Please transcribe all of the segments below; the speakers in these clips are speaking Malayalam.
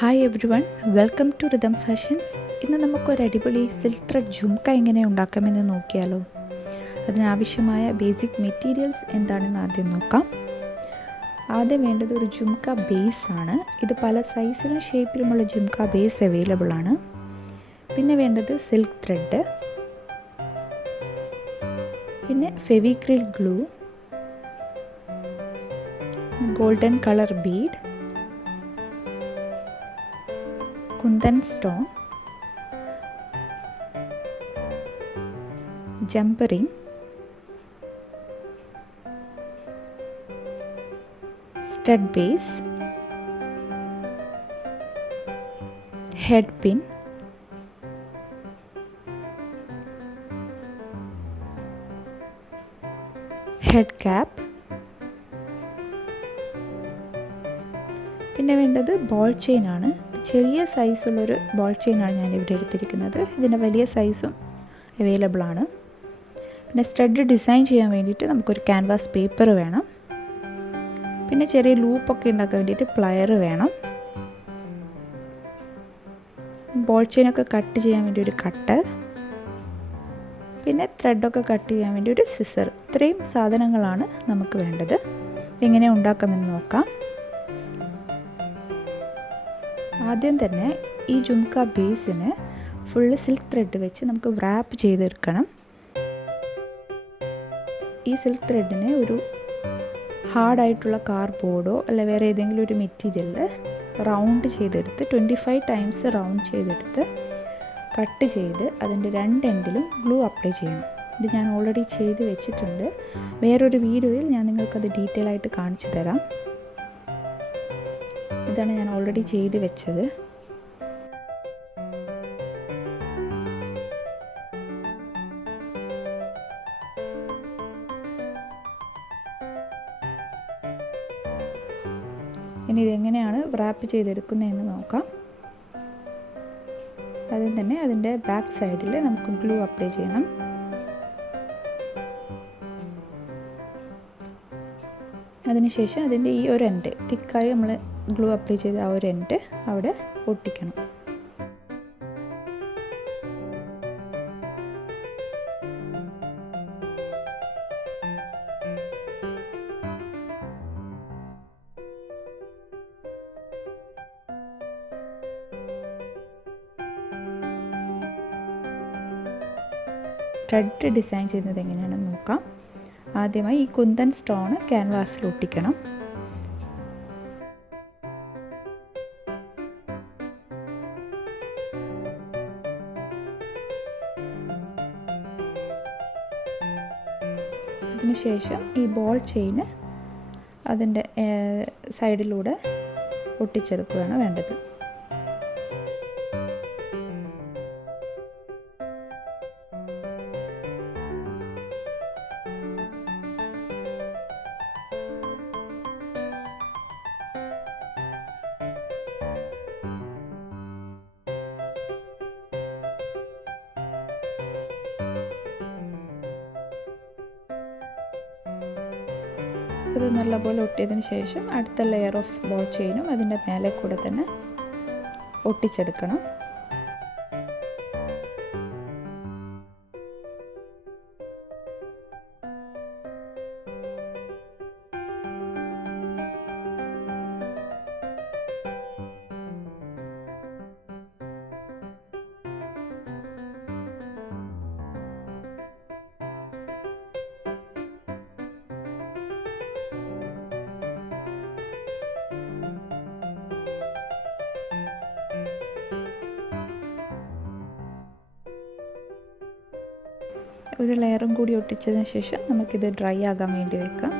Hi everyone, welcome to Rhythm Fashions. ഇന്ന് നമുക്കൊരു അടിപൊളി സിൽക്ക് ത്രെഡ് ജുംക്ക എങ്ങനെ ഉണ്ടാക്കാമെന്ന് നോക്കിയാലോ. അതിനാവശ്യമായ ബേസിക് മെറ്റീരിയൽസ് എന്താണെന്ന് ആദ്യം നോക്കാം. ആദ്യം വേണ്ടത് ഒരു ജുംക്ക ബേസ് ആണ്. ഇത് പല സൈസിലും ഷേപ്പിലുമുള്ള ജുംക്ക ബേസ് അവൈലബിൾ ആണ്. പിന്നെ വേണ്ടത് സിൽക്ക് ത്രെഡ്, പിന്നെ Fevicryl glue, golden colour bead, kundan stone, jump ring, stud base, head pin, head cap, പിന്നെ വേണ്ടത് ബോൾ ചെയിൻ ആണ്. ചെറിയ സൈസുള്ളൊരു ബോൾ ചെയിൻ ആണ് ഞാനിവിടെ എടുത്തിരിക്കുന്നത്. ഇതിൻ്റെ വലിയ സൈസും അവൈലബിൾ ആണ്. പിന്നെ സ്റ്റഡ് ഡിസൈൻ ചെയ്യാൻ വേണ്ടിയിട്ട് നമുക്കൊരു ക്യാൻവാസ് പേപ്പർ വേണം. പിന്നെ ചെറിയ ലൂപ്പൊക്കെ ഉണ്ടാക്കാൻ വേണ്ടിയിട്ട് പ്ലയർ വേണം. ബോൾ ചെയിനൊക്കെ കട്ട് ചെയ്യാൻ വേണ്ടി ഒരു കട്ടർ, പിന്നെ ത്രെഡൊക്കെ കട്ട് ചെയ്യാൻ വേണ്ടി ഒരു സിസർ. ഇത്രയും സാധനങ്ങളാണ് നമുക്ക് വേണ്ടത്. ഇതെങ്ങനെ ഉണ്ടാക്കാമെന്ന് നോക്കാം. ആദ്യം തന്നെ ഈ ജുംക്ക ബേസിന് ഫുള്ള് സിൽക്ക് ത്രെഡ് വെച്ച് നമുക്ക് റാപ്പ് ചെയ്തെടുക്കണം. ഈ സിൽക്ക് ത്രെഡിനെ ഒരു ഹാർഡായിട്ടുള്ള കാർഡ്ബോർഡോ അല്ല വേറെ ഏതെങ്കിലും ഒരു മെറ്റീരിയലിൽ റൗണ്ട് ചെയ്തെടുത്ത് 25 ടൈംസ് റൗണ്ട് ചെയ്തെടുത്ത് കട്ട് ചെയ്ത് അതിൻ്റെ രണ്ട് എൻഡിലും ഗ്ലൂ അപ്ലൈ ചെയ്യണം. ഇത് ഞാൻ ഓൾറെഡി ചെയ്ത് വെച്ചിട്ടുണ്ട്. വേറൊരു വീഡിയോയിൽ ഞാൻ നിങ്ങൾക്കത് ഡീറ്റെയിൽ ആയിട്ട് കാണിച്ചു തരാം. ഇതാണ് ഞാൻ ഓൾറെഡി ചെയ്ത് വെച്ചത്. ഇനി ഇതെങ്ങനെയാണ് റാപ്പ് ചെയ്തെടുക്കുന്നതെന്ന് നോക്കാം. ആദ്യം തന്നെ അതിൻ്റെ ബാക്ക് സൈഡിൽ നമുക്ക് ഗ്ലൂ അപ്ലൈ ചെയ്യണം. അതിനുശേഷം അതിൻ്റെ ഈ ഒരു എൻഡ് തിക്കായി നമ്മൾ ഗ്ലൂ അപ്ലൈ ചെയ്ത ആ ഒരു എൻഡ് അവിടെ ഒട്ടിക്കണം. ത്രെഡ് ഡിസൈൻ ചെയ്യുന്നത് എങ്ങനെയാണെന്ന് നോക്കാം. ആദ്യമായി ഈ കുന്തൻ സ്റ്റോൺ ക്യാൻവാസിൽ ഒട്ടിക്കണം. അതിനുശേഷം ഈ ബോൾ ചെയിന് അതിൻ്റെ സൈഡിലൂടെ ഒട്ടിച്ചെടുക്കുകയാണ് വേണ്ടത്. ഇത് നല്ലപോലെ ഒട്ടിയതിന് ശേഷം അടുത്ത ലെയർ ഓഫ് ബോൾ ചെയിനും അതിൻ്റെ മേലെ കൂടെ തന്നെ ഒട്ടിച്ചെടുക്കണം. ഒരു ലെയറും കൂടി ഒട്ടിച്ചതിന് ശേഷം നമുക്കിത് ഡ്രൈ ആകാൻ വേണ്ടി വെക്കാം.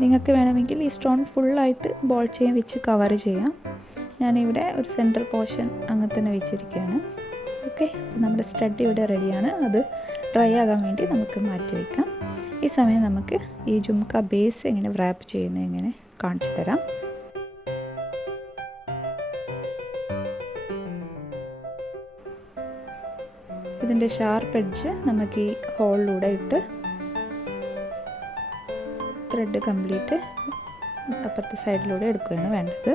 നിങ്ങൾക്ക് വേണമെങ്കിൽ ഈ സ്റ്റോൺ ഫുള്ളായിട്ട് ബോൾ ചെയിൻ വെച്ച് കവർ ചെയ്യാം. ഞാനിവിടെ ഒരു സെൻറ്റർ പോർഷൻ അങ്ങനെ തന്നെ വെച്ചിരിക്കുകയാണ്. ഓക്കെ, അപ്പോൾ നമ്മുടെ സ്റ്റഡ് ഇവിടെ റെഡിയാണ്. അത് ഡ്രൈ ആകാൻ വേണ്ടി നമുക്ക് മാറ്റി വയ്ക്കാം. ഈ സമയം നമുക്ക് ഈ ജുംക്ക ബേസ് എങ്ങനെ റാപ്പ് ചെയ്യുന്നത് എങ്ങനെ കാണിച്ചു തരാം. ഇതിൻ്റെ ഷാർപ്പ് എഡ്ജ് നമുക്ക് ഈ ഹോളിലൂടെ ഇട്ട് ത്രെഡ് കംപ്ലീറ്റ് അപ്പുറത്തെ സൈഡിലൂടെ എടുക്കുകയാണ് വേണ്ടത്.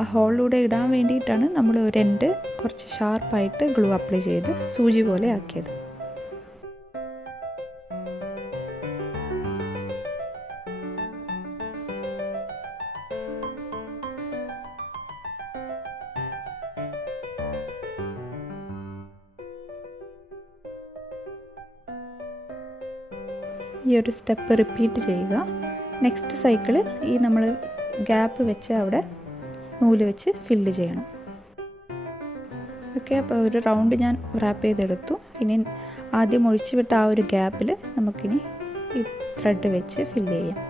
ആ ഹോളിലൂടെ ഇടാൻ വേണ്ടിയിട്ടാണ് നമ്മൾ ഒരു എൻഡ് കുറച്ച് ഷാർപ്പായിട്ട് ഗ്ലൂ അപ്ലൈ ചെയ്ത് സൂചി പോലെ ആക്കിയത്. ഈ ഒരു സ്റ്റെപ്പ് റിപ്പീറ്റ് ചെയ്യുക. നെക്സ്റ്റ് സൈക്കിൾ ഈ നമ്മൾ ഗ്യാപ്പ് വെച്ച് അവിടെ നൂല് വെച്ച് ഫില്ല് ചെയ്യണം. ഓക്കെ, അപ്പോൾ ഒരു റൗണ്ട് ഞാൻ റാപ്പ് ചെയ്തെടുത്തു. ഇനി ആദ്യം ഒഴിച്ചു വിട്ട ആ ഒരു ഗ്യാപ്പിൽ നമുക്കിനി ഈ ത്രെഡ് വെച്ച് ഫില്ല് ചെയ്യാം.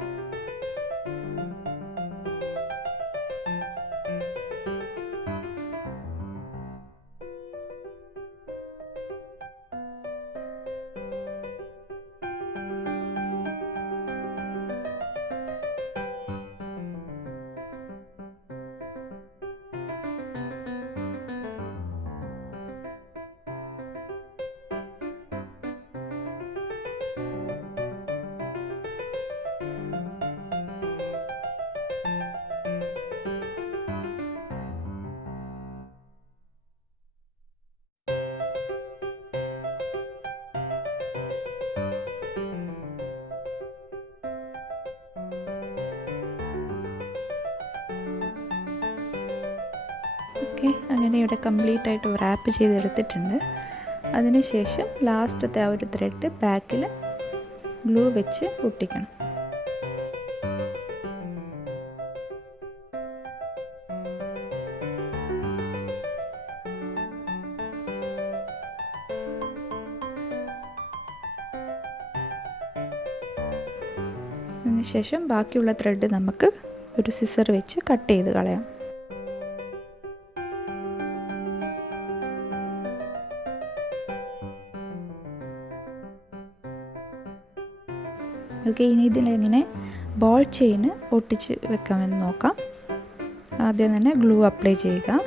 ഓക്കെ, അങ്ങനെ ഇവിടെ കംപ്ലീറ്റ് ആയിട്ട് റാപ്പ് ചെയ്തെടുത്തിട്ടുണ്ട്. അതിനുശേഷം ലാസ്റ്റത്തെ ആ ഒരു ത്രെഡ് ബാക്കിൽ ഗ്ലൂ വെച്ച് ഒട്ടിക്കണം. അതിനുശേഷം ബാക്കിയുള്ള ത്രെഡ് നമുക്ക് ഒരു സിസർ വെച്ച് കട്ട് ചെയ്ത് കളയാം. ഓക്കെ, ഇനി ഇതിലെങ്ങനെ ബോൾ ചെയിൻ ഒട്ടിച്ച് വെക്കാമെന്ന് നോക്കാം. ആദ്യം തന്നെ ഗ്ലൂ അപ്ലൈ ചെയ്യുക.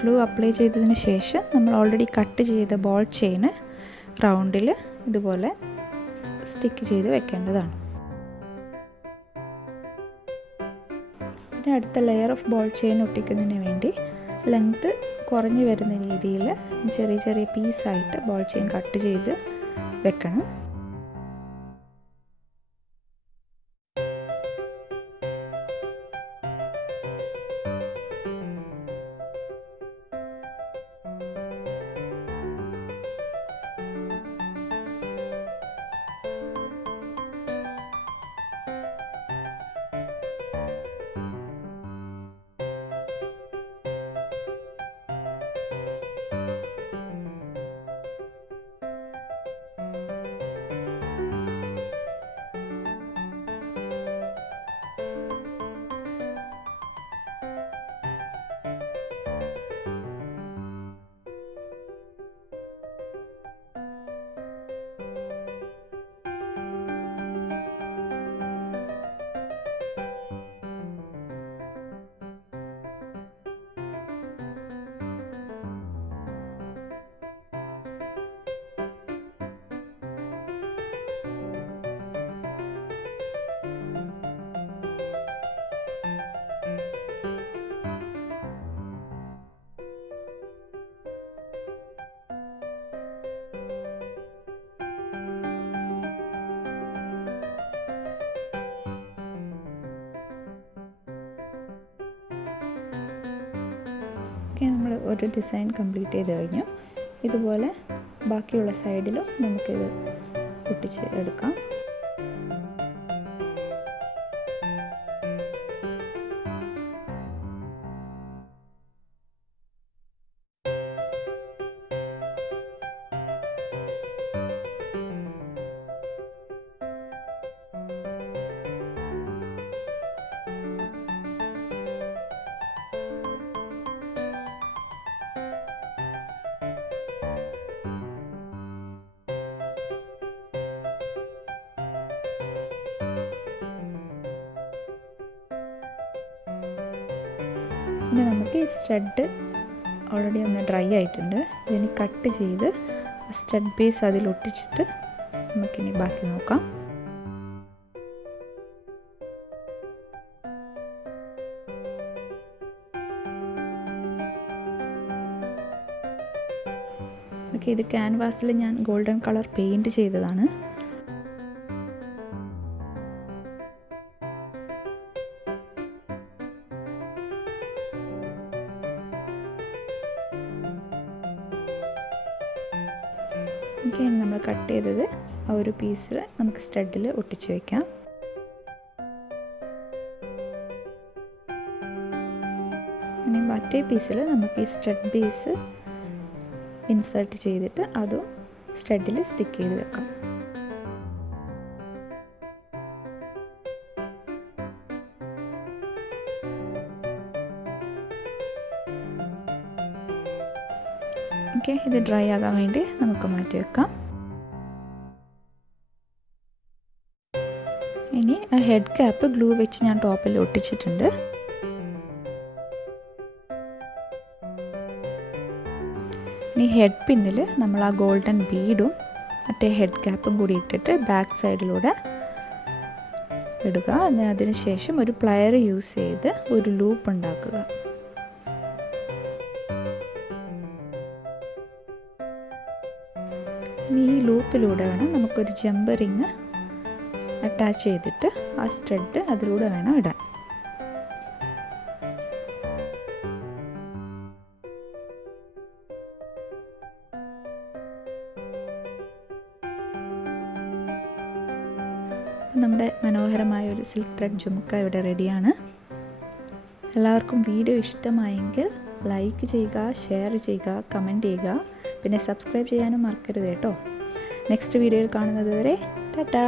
ഗ്ലൂ അപ്ലൈ ചെയ്തതിന് ശേഷം നമ്മൾ ഓൾറെഡി കട്ട് ചെയ്ത ബോൾ ചെയിൻ റൗണ്ടിൽ ഇതുപോലെ സ്റ്റിക്ക് ചെയ്ത് വെക്കേണ്ടതാണ്. പിന്നെ അടുത്ത ലെയർ ഓഫ് ബോൾ ചെയിൻ ഒട്ടിക്കുന്നതിന് വേണ്ടി ലെങ്ത് കുറഞ്ഞു വരുന്ന രീതിയിൽ ചെറിയ ചെറിയ പീസായിട്ട് ബോൾ ചെയിൻ കട്ട് ചെയ്ത് വെക്കണം. ഓക്കെ, നമ്മൾ ഒരു ഡിസൈൻ കംപ്ലീറ്റ് ചെയ്ത് കഴിഞ്ഞു. ഇതുപോലെ ബാക്കിയുള്ള സൈഡിലും നമുക്കിത് ഒട്ടിച്ച് എടുക്കാം. ഇനി നമുക്ക് ഈ സ്റ്റഡ് ഓൾറെഡി ഒന്ന് ഡ്രൈ ആയിട്ടുണ്ട്. ഇതിനി കട്ട് ചെയ്ത് സ്റ്റഡ് പീസ് അതിൽ ഒട്ടിച്ചിട്ട് നമുക്കിനി ബാക്കി നോക്കാം. ഓക്കെ, ഇത് ക്യാൻവാസിൽ ഞാൻ ഗോൾഡൻ കളർ പെയിൻറ് ചെയ്തതാണ്. ഓക്കെ, നമ്മൾ കട്ട് ചെയ്തത് ആ ഒരു പീസിൽ നമുക്ക് സ്റ്റഡിൽ ഒട്ടിച്ച് വയ്ക്കാം. ഇനി മറ്റേ പീസിൽ നമുക്ക് ഈ സ്റ്റഡ് പീസ് ഇൻസേർട്ട് ചെയ്തിട്ട് അതും സ്റ്റഡിൽ സ്റ്റിക്ക് ചെയ്ത് വെക്കാം. ഓക്കെ, ഇത് ഡ്രൈ ആകാൻ വേണ്ടി നമുക്ക് മാറ്റി വെക്കാം. ഇനി ഹെഡ് ക്യാപ്പ് ഗ്ലൂ വെച്ച് ഞാൻ ടോപ്പിൽ ഒട്ടിച്ചിട്ടുണ്ട്. ഇനി ഹെഡ് പിന്നിൽ നമ്മൾ ആ ഗോൾഡൻ ബീഡും മറ്റേ ഹെഡ് ക്യാപ്പും കൂടി ഇട്ടിട്ട് ബാക്ക് സൈഡിലൂടെ ഇടുക. അതിനുശേഷം ഒരു പ്ലയർ യൂസ് ചെയ്ത് ഒരു ലൂപ്പ് ഉണ്ടാക്കുക. ഇനി ഈ ലൂപ്പിലൂടെ വേണം നമുക്കൊരു ജമ്പ് റിങ് അറ്റാച്ച് ചെയ്തിട്ട് ആ സ്റ്റഡ് അതിലൂടെ വേണം ഇടാൻ. നമ്മുടെ മനോഹരമായ ഒരു സിൽക്ക് ത്രെഡ് ജുംക്ക ഇവിടെ റെഡിയാണ്. എല്ലാവർക്കും വീഡിയോ ഇഷ്ടമായെങ്കിൽ ലൈക്ക് ചെയ്യുക, ഷെയർ ചെയ്യുക, കമൻറ്റ് ചെയ്യുക, പിന്നെ സബ്സ്ക്രൈബ് ചെയ്യാനും മറക്കരുത് കേട്ടോ. നെക്സ്റ്റ് വീഡിയോയിൽ കാണുന്നത് വരെ ടാറ്റാ.